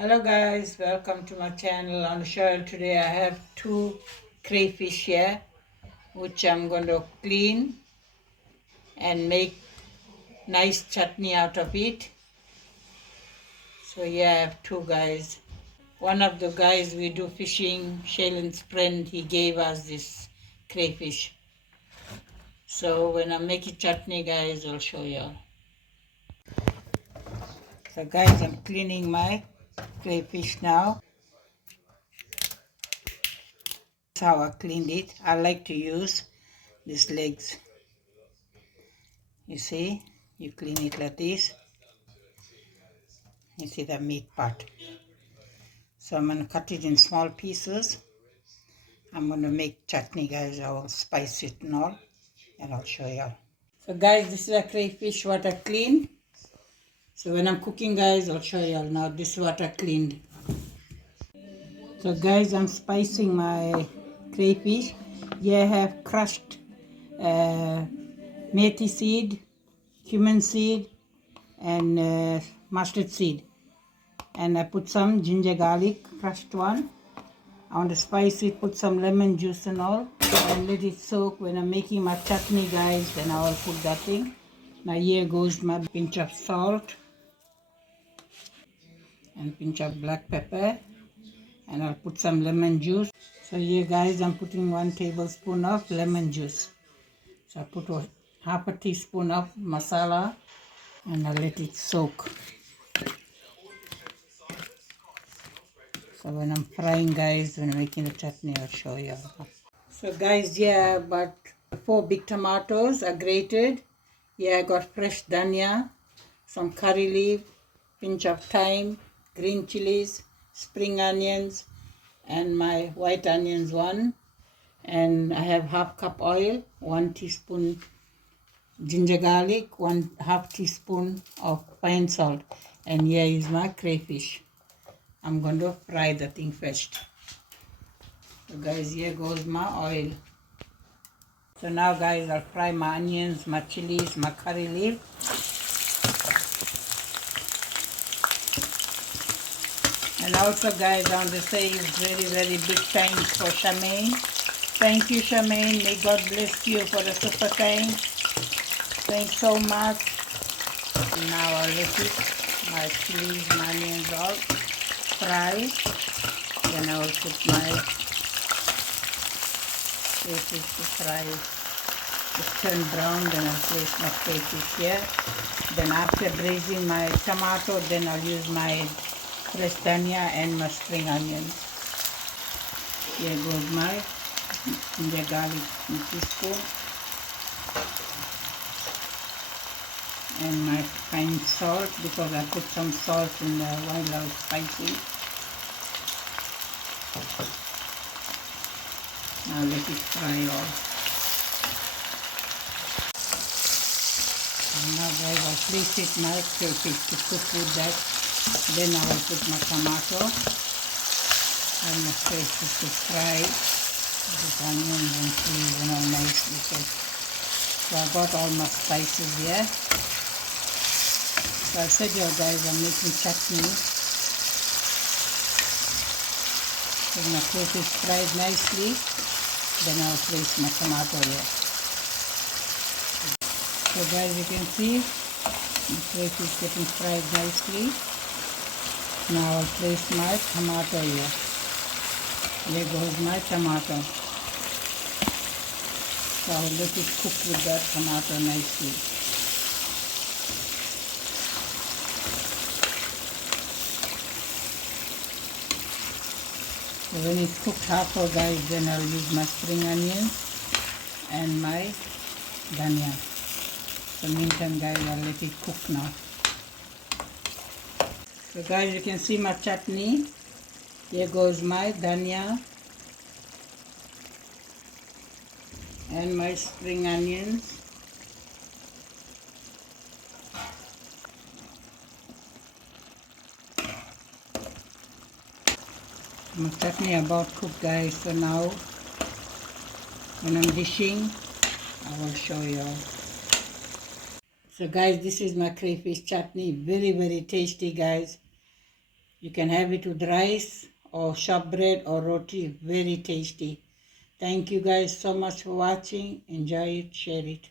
Hello guys, welcome to my channel. On the show today I have two crayfish here which I'm going to clean and make nice chutney out of it. So here I have two guys. One of the guys we do fishing, Shailen's friend, he gave us this crayfish. So when I make it chutney guys, I'll show you. So guys, I'm cleaning my crayfish now. That's how I cleaned it. I like to use these legs. You see, you clean it like this. You see the meat part. So I'm going to cut it in small pieces. I'm going to make chutney guys. I will spice it and all, and I'll show you. So guys, this is a crayfish what I cleaned. So when I'm cooking guys, I'll show you now. This is what I cleaned. So guys, I'm spicing my crayfish. Here I have crushed methi seed, cumin seed, and mustard seed. And I put some ginger garlic, crushed one. I want to spice it, put some lemon juice and all, and let it soak. When I'm making my chutney guys, then I will put that thing. Now here goes my pinch of salt and pinch of black pepper, and I'll put some lemon juice. So here guys, I'm putting 1 tablespoon of lemon juice. So I put half a teaspoon of masala, and I'll let it soak. So when I'm frying guys, when I'm making the chutney, I'll show you. So guys, yeah, about 4 big tomatoes are grated. Yeah, I got fresh dhania, some curry leaf, pinch of thyme, green chilies, spring onions, and my white onions one. And I have half cup oil, 1 teaspoon ginger garlic, 1/2 teaspoon of fine salt. And here is my crayfish. I'm going to fry the thing first. So guys, here goes my oil. So now guys, I'll fry my onions, my chilies, my curry leaf. And also guys, I want to say it's very big thanks for Charmaine. Thank you Charmaine, may God bless you for the super thanks. Thanks so much. And now I'll let it, my chilies, my onions all fry. Then I will put my crayfish to fry. It's turned brown, then I'll place my crayfish here. Then after braising my tomato, then I'll use my fresh dhania and my spring onions. Here goes my ginger garlic teaspoon. And my fine salt, because I put some salt in the while I was spicing. Now let it fry all. And now guys, I'll place it my crayfish to cook with that. Then I will put my tomato and my crayfish to fry with onions and chilies and all nicely. So I got all my spices here. So I said you guys, I'm making chutney. So my crayfish fried nicely. Then I'll place my tomato here. So guys, you can see the crayfish getting fried nicely. Now I'll place my tomato here. There goes my tomato. So I'll let it cook with that tomato nicely. So when it's cooked half guys, then I'll use my spring onions and my dhania. So meantime guys, I'll let it cook now. So guys, you can see my chutney. Here goes my dhania and my spring onions. My chutney about cooked guys, so now when I'm dishing, I will show you all. So guys, this is my crayfish chutney. Very tasty guys. You can have it with rice or shortbread or roti. Very tasty. Thank you guys so much for watching. Enjoy it, share it.